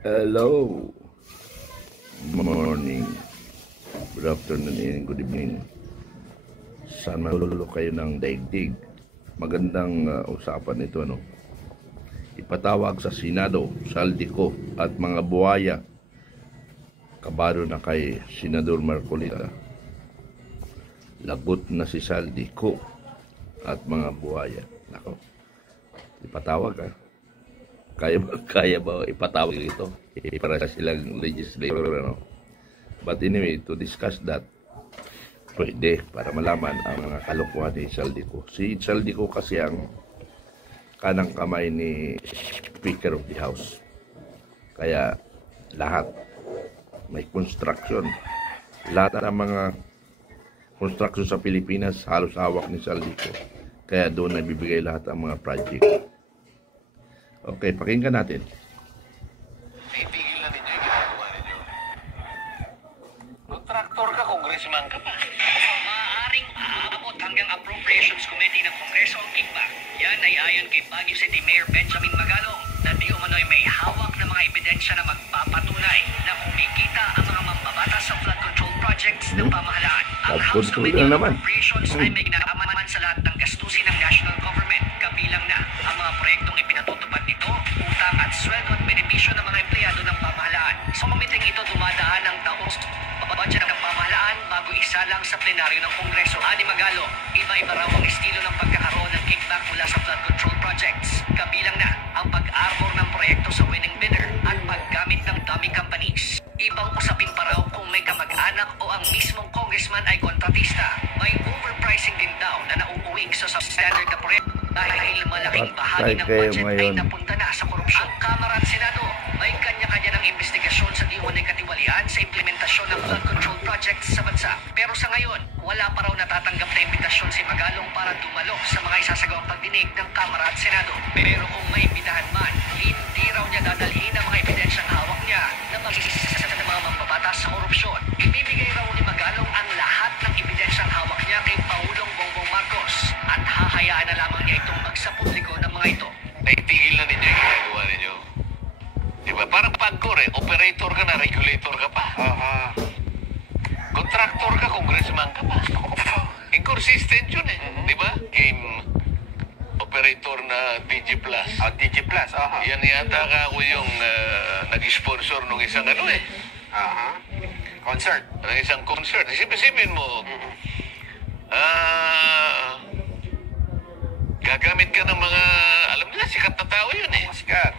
Hello. Good morning. Good afternoon and good evening. Saan malulo kayo ng daigdig? Magandang usapan ito, ano? Ipatawag sa Senado, Saldico at mga buhaya. Kabaro na kay Senador Marcolita. Lagot na si Saldico at mga buhaya. Nako. Ipatawag ha. Kaya ba ipatawag ito? Para silang legislator, ano? But anyway, to discuss that, pwede para malaman ang mga kalokohan ni Saldico. Si Saldico kasi ang kanang kamay ni Speaker of the House. Kaya lahat may construction. Lahat ng mga construction sa Pilipinas halos hawak ni Saldico. Kaya doon nabibigay lahat ang mga project. Okay, pakinggan natin. Titigil na ninyo yung ginagawa ninyo. Kontraktor ka, congressman ka pa. Maaaring aabot hanggang Appropriations Committee ng Kongreso ang kickback. Yan ay ayon kay Baguio City Mayor Benjamin Magalong na di umano'y may hawak na mga ebidensya na magpapatunay na kumikita ang mga mambabatas sa flood control projects ng pamahalaan. Ang House Committee on Appropriations ay may ginagaman sa lahat ng gastusin ng national government, kabilang na ang mga proyektong ipinatutupad nito, utang at sweldo at benepisyo ng mga empleyado ng pamahalaan. Sa mamiting ito, dumadaan ang taos budget ng pamahalaan bago isa lang sa plenaryo ng Kongreso. Ani Magalo, iba-iba raw ang estilo ng pagkakaroon ng kickback mula sa flood control projects. Kabilang na ang pag-arbor ng proyekto sa winning bidder at paggamit ng dummy companies. Ibang usapin pa raw kung may kamag-anak o ang mismong congressman ay kontratista. May overpricing din daw na nauuwing sa substandard na proyekto dahil malaking bahagi ng budget ay napunta na sa korupsyon. Ang Kamara at Senado may kanya-kanya ng investigasyon sa di-umano'y katiwalian sa implementasyon ng flood control projects sa bansa. Pero sa ngayon, wala pa raw natatanggap na imbitasyon si Magalong para dumalo sa mga isasagawang pagdinig ng Kamara at Senado. Pero kung may imbitahan man, hindi raw niya dadalhin ang mga ebidensyang hawak niya na magsisisa ng mga mambabatas sa korupsyon. Ibibigay raw ni Magalong ang lahat ng ebidensyang hawak niya kay Pangulong Bongbong Marcos at hahayaan na lamang niya itong magsapubliko ng mga ito. Titigil na ninyo yung ginagawa ninyo. Diba? Parang pagkor eh. Operator ka na, regulator ka pa. Kontraktor ka, congressman ka pa. Inconsistent yun eh. Diba? Game operator na DG Plus. DG Plus, Yan yata ka ako yung nag-sponsor nung isang ano eh. Concert. Ng isang concert. Isipin mo, gagamit ka ng mga, alam nila, sikat na tao yun eh. Sikat.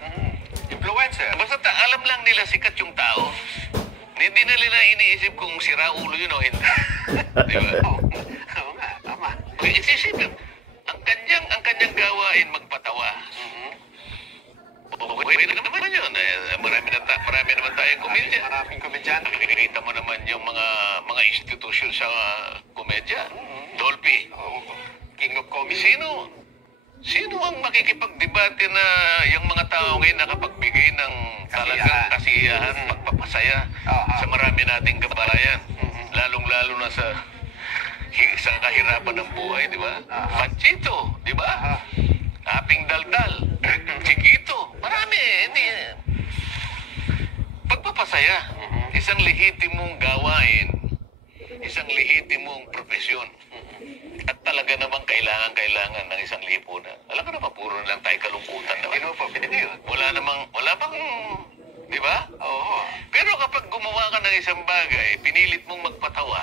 Influencer. Basta alam lang nila sikat yung tao. Hindi na nila iniisip kung sira ulo yun o hindi. Di ba? Oo nga, tama. Okay, isisipin. Ang kanyang gawain magpatawa. Pwede naman yun. Marami naman tayong komedya. Maraming komedyante. Nakikita mo naman yung mga institusyon sa komedya. Dolphy. King of Comedy. Sino ang makikipagdebate na yung mga tao ngayon nakapagbigay ng talagang kasiyahan, pagpapasaya sa marami nating kabayan? Lalong-lalo na sa kahirapan ng buhay, di ba? Panchito, di ba? Aping Daldal, Chiquito, marami. Hindi. Pagpapasaya, isang lehitimong gawain, isang lehitimong profesyon. At talaga namang kailangan ng isang lipunan. Alam ka naman, puro lang tayo kalungkutan naman. Wala bang, di ba? Oo. Pero kapag gumawa ka ng isang bagay, pinilit mong magpatawa,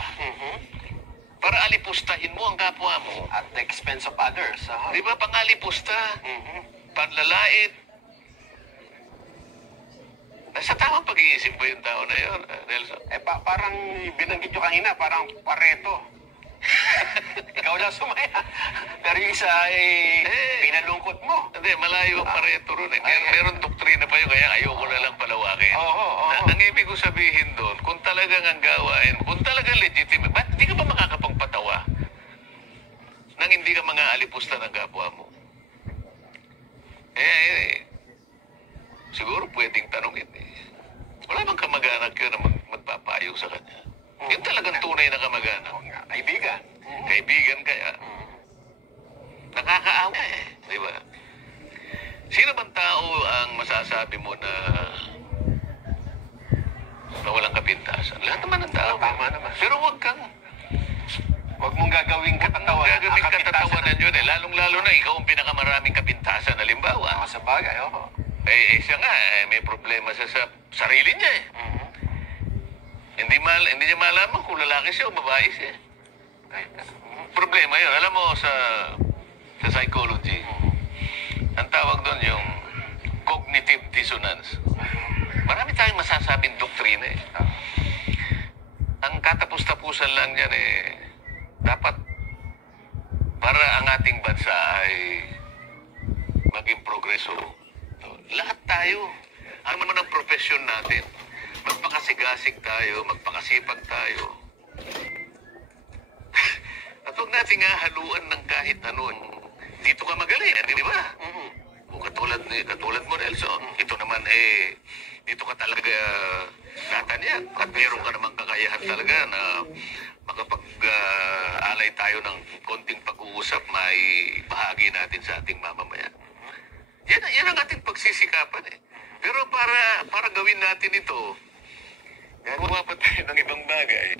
para alipustahin mo ang kapwa mo. At the expense of others. Di ba, pang-alipusta, panlalait. Nasa tamang pag-iisip ba yung tao na yun, Nelson? Parang binanggit nyo kanina, parang Pareto. Ikaw lang sumaya. Pero yung isa ay pinalungkot mo. Hindi, malayo ang Pareto ron eh. Meron doktrina pa yun, kaya ayoko na lang palawakin. Ang ibig ko sabihin doon, kung talagang ang gawain, kung talagang legitimate, ba't hindi ka ba makakapagpatawa nang hindi ka mga alipusta ng kapwa mo? Siguro pwedeng tanongin eh. Wala bang kamag-anak yun na magpapayo sa kanya? Yun talagang tunay na kamag-anak. Kaibigan. Kaibigan kaya. Nakakaawa eh. Di ba? Sino bang tao ang nasasabi mo na walang kapintasan. Lahat naman ng tao. Tama naman. Pero Huwag mong gagawing katatawanan. gagawin katatawanan yun eh. Lalong-lalo na ikaw ang pinakamaraming kapintasan. Halimbawa, Sa bagay, oo. siya nga, may problema siya sa sarili niya eh. Hindi niya malaman kung lalaki siya o babae siya. Problema yun. Alam mo, sa psychology, ang tawag doon yung cognitive dissonance. Marami tayong masasabing doktrina eh. Ang katapos-tapusan lang yan eh, dapat para ang ating bansa ay maging progreso. Lahat tayo, ano naman ang profesyon natin, magpakasigasig tayo, magpakasipag tayo. At huwag natin nga haluan ng kahit ano. Dito ka magaling, di ba? O katulad mo, Nelson, ito naman dito ka talaga tatanya. At meron ka namang kakayahan talaga na makapag-alay tayo ng konting pag-uusap may bahagi natin sa ating mamamayan. Yan ang ating pagsisikapan eh. Pero para gawin natin ito, gagawa pa tayo ng ibang bagay.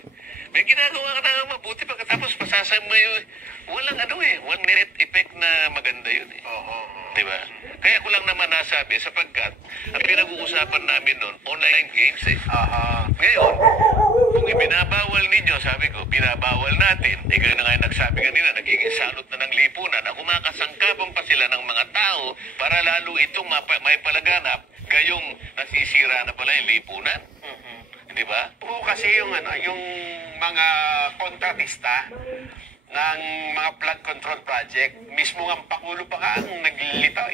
May ginagawa ka na mabuti pagkatapos pasasama yun. Walang one minute effect na maganda yun eh. Di ba? Kaya ko lang naman nasabi sapagkat ang pinag-uusapan namin noon, online games eh. Ngayon, kung ibinabawal ninyo, sabi ko, binabawal natin. Ikaw na nga yung nagsabi kanina, nagiging salot na ng lipunan na kumakasangkapan pa sila ng mga tao para lalo itong may palaganap, gayong nasisira na pala yung lipunan. Di ba? Oo, kasi yung mga kontratista ng mga flood control project, mismo ang Pangulo pa nga ang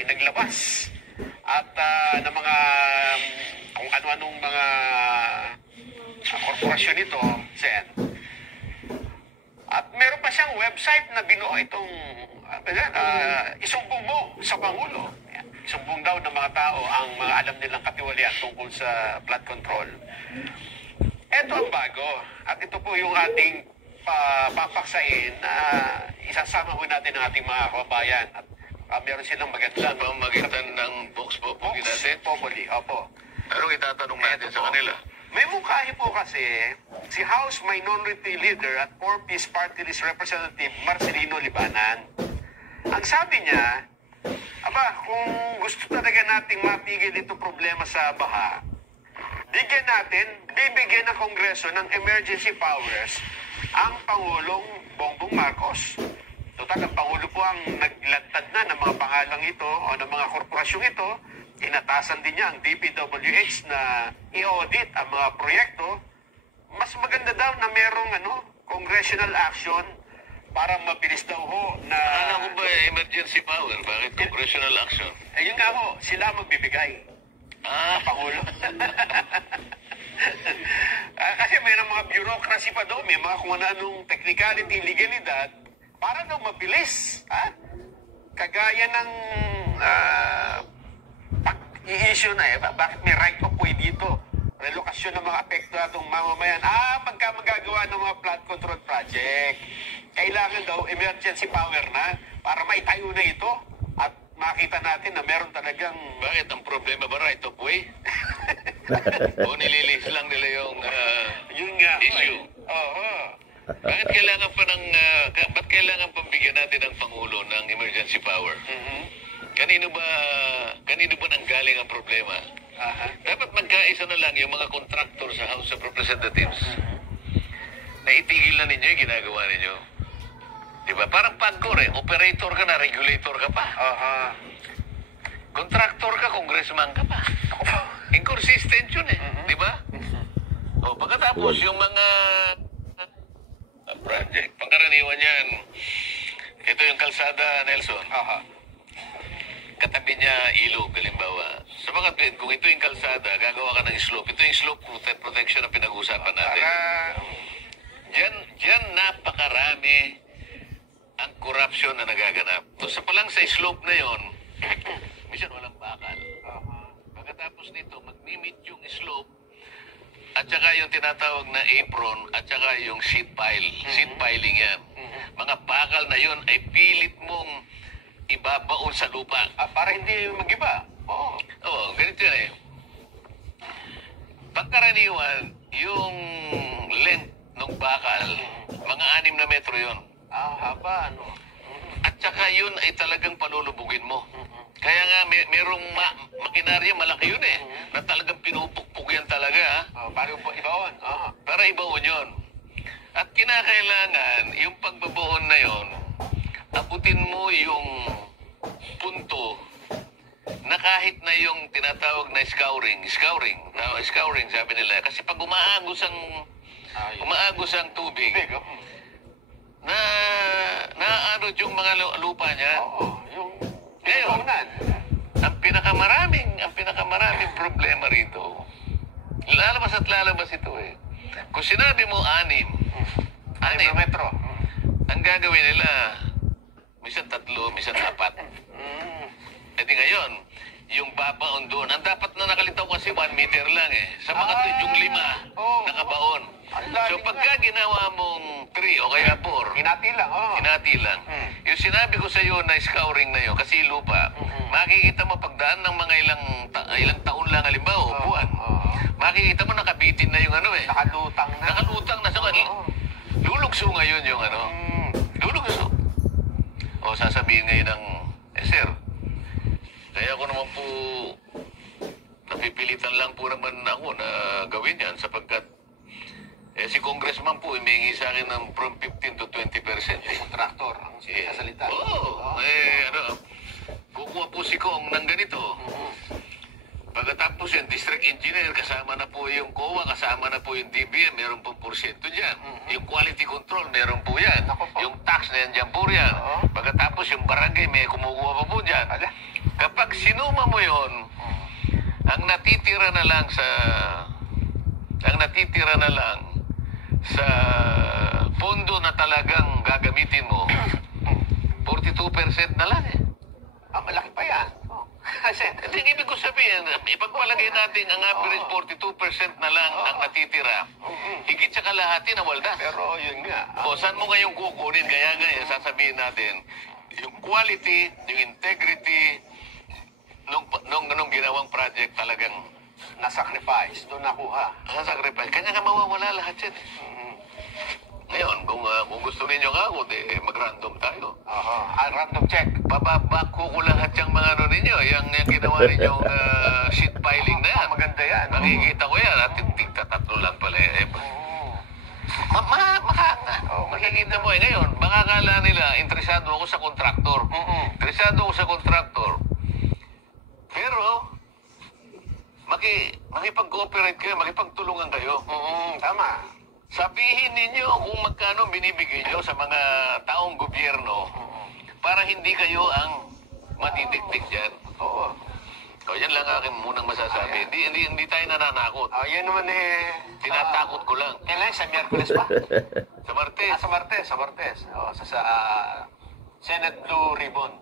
naglabas. At ng mga kung ano-anong mga korporasyon ito, Sen. At meron pa siyang website na binuo itong isumbong mo sa Pangulo. Isumbong daw ng mga tao ang mga alam nilang katiwalian tungkol sa flood control. Ito ang bago. At ito po yung ating papaksain na isasama ho natin ang ating mga kababayan. At meron silang magandang Pamagitan ng Vox Populi natin. Populi, opo. Pero itatanong natin sa kanila. May mungkahi po kasi si House Minority Leader at 4-Piece Party List Representative Marcelino Libanan. Ang sabi niya, kung gusto talaga nating matigil itong problema sa baha, bibigyan ng Kongreso ng emergency powers ang Pangulong Bongbong Marcos. Total, ang Pangulo po ang naglantad na ng mga pangalang ito o ng mga korporasyong ito. Inatasan din niya ang DPWH na i-audit ang mga proyekto. Mas maganda daw na merong congressional action para mabilis daw ho na... Alam ko ba emergency power? Bakit congressional action? Ayun nga ho, sila magbibigay. Pangulo. Kasi mayroong mga bureaucracy pa daw, may mga kung anong technicality, legalidad, para daw mabilis. Kagaya ng pag-i-issue na bakit may right of way dito? Relokasyon ng mga apektadong mamamayan. Pagka magagawa ng mga flood control project, kailangan daw emergency power na para maitayo na ito. At makita natin na meron talagang... Bakit ang problema ba right of way? O nililis lang nila yung issue? Bakit kailangan pa ba't kailangan pambigyan natin ng Pangulo ng emergency power? Kanino ba nanggaling ang problema? Dapat magkaisa na lang yung mga contractor sa House of Representatives. Na itigil na ninyo yung ginagawa ninyo. Diba? Parang pagkor operator ka na, regulator ka pa. Contractor ka, congressman ka pa. Inconsistent yun diba? Pagkatapos yung mga project, pangkaraniwan yan, ito yung kalsada, Nelson. Katabi niya ilog, halimbawa. Sabagat kung ito yung kalsada, gagawa ka ng slope. Ito yung slope protection na pinag-uusapan natin. Diyan napakarami ang corruption na nagaganap. Sa palang sa slope na yon, minsan walang bakal. Pagkatapos nito, mag-meet yung slope at saka yung tinatawag na apron at saka yung sheet pile. Sheet piling yan. Mga bakal na yon ay pilit mong ibabaon sa lupa. Para hindi mag-iba. Ganito pangkaraniwan, yung length ng bakal, mga 6 na metro yon. Haba, ano? At saka yun ay talagang palulubugin mo. Kaya nga, merong makinarya, malaki yun eh, na talagang pinupukpuk yan talaga. Para ibaon. Para ibaon yun. At kinakailangan, yung pagbabaon na yun, abutin mo yung punto na kahit na yung tinatawag na scouring sabi nila. Kasi pag umaagos ang tubig, na ano yung mga lupa niya. Yung ngayon, ang pinakamaraming problema rito, lalabas ito eh. Kung sinabi mo 6 na metro. ang gagawin nila, minsan 3, minsan 4. E di ngayon, yung babaon doon, ang dapat na nakalitaw kasi 1 meter lang eh. Sa mga yung 5, nakabaon. So pagka ginawa mong 3 o kaya 4, hinati lang. Yung sinabi ko sa iyo na scouring na yun, kasi lupa, makikita mo pagdaan ng mga ilang taon lang, halimbawa, o buwan. Makikita mo nakabitin na yung ano eh. Nakalutang na. Lulugso ngayon yung ano. Lulugso. O sasabihin ngayon ng, sir, kaya ako naman po, napipilitan lang po naman ako na gawin yan sapagkat si congressman po humingi sa akin ng from 15 to 20%. Kontraktor ang sinasalita. Kukuha po si Kong ng ganito. Pagkatapos yung district engineer, kasama na po yung COA, kasama na po yung DBM, meron pong porsyento dyan. Yung quality control, meron po yan. Yung tax na yan dyan po yan. Pagkatapos yung barangay, may kumukuha pa po dyan. Kapag sinuma mo yon, ang natitira na lang sa pondo na talagang gagamitin mo, 42% na lang eh. Malaki pa yan. Hindi, ibig ko sabihin, ipagpalagay natin ang average 42% na lang ang natitira. Higit sa kalahati na waldas. Pero yun nga. O saan mo ngayong kukunin? Kaya ngayon, sasabihin natin, yung quality, yung integrity, nung ginawang project talagang na-sacrifice, doon nakuha. sacrifice. Kanya nga mawawala lahat yan. Ngayon, kung gusto ninyo nga ako, mag-random tayo. Random check. Bababak ko lahat yung mga ano ninyo, yung ginawa ninyong sheet piling na yan. Maganda yan. Makikita ko yan, at tigta-tatlo lang pala eh. Makikita mo eh. Ngayon, baka akala nila, interesado ako sa kontraktor. Interesado ako sa kontraktor. Pero, makipag-cooperate kayo, makipagtulungan kayo. Tama. Sabihin ninyo kung magkano binibigay nyo sa mga taong gobyerno para hindi kayo ang matidikdik dyan. Oo. O, yan lang aking munang masasabi. Hindi tayo nananakot. Yan naman eh. Tinatakot ko lang. Kailan? Sa Miyerkules pa? Sa Martes. Sa Martes. Sa Senate Blue Ribbon.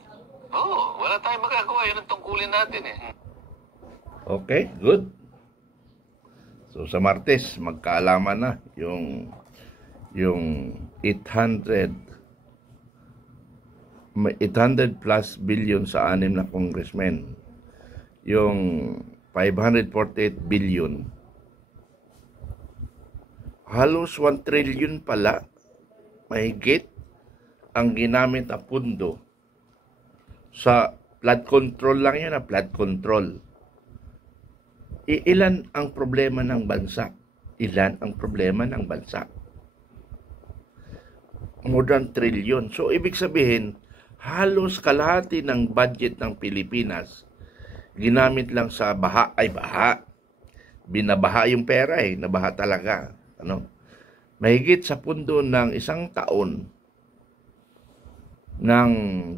Wala tayong magagawa. Yun ang tungkulin natin eh. Okay, good. So sa Martes, magkaalaman na yung 800 plus billion sa 6 na congressmen. Yung 548 billion. Halos 1 trillion pala mahigit ang ginamit na pundo sa flood control lang yan, flood control. Ilan ang problema ng bansa? Ilan ang problema ng bansa? More than trillion. So, ibig sabihin, halos kalahati ng budget ng Pilipinas ginamit lang sa baha. Binabaha yung pera eh. Nabaha talaga. Mahigit sa pundo ng 1 taon ng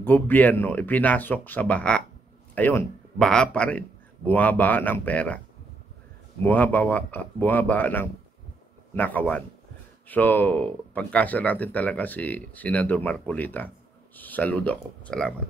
gobyerno ipinasok sa baha. Ayun, baha pa rin. Bumabaha ng pera. Bumabaha ng nakawan. So, pagkasa natin talaga si Senador Marcolita. Saludo ako. Salamat.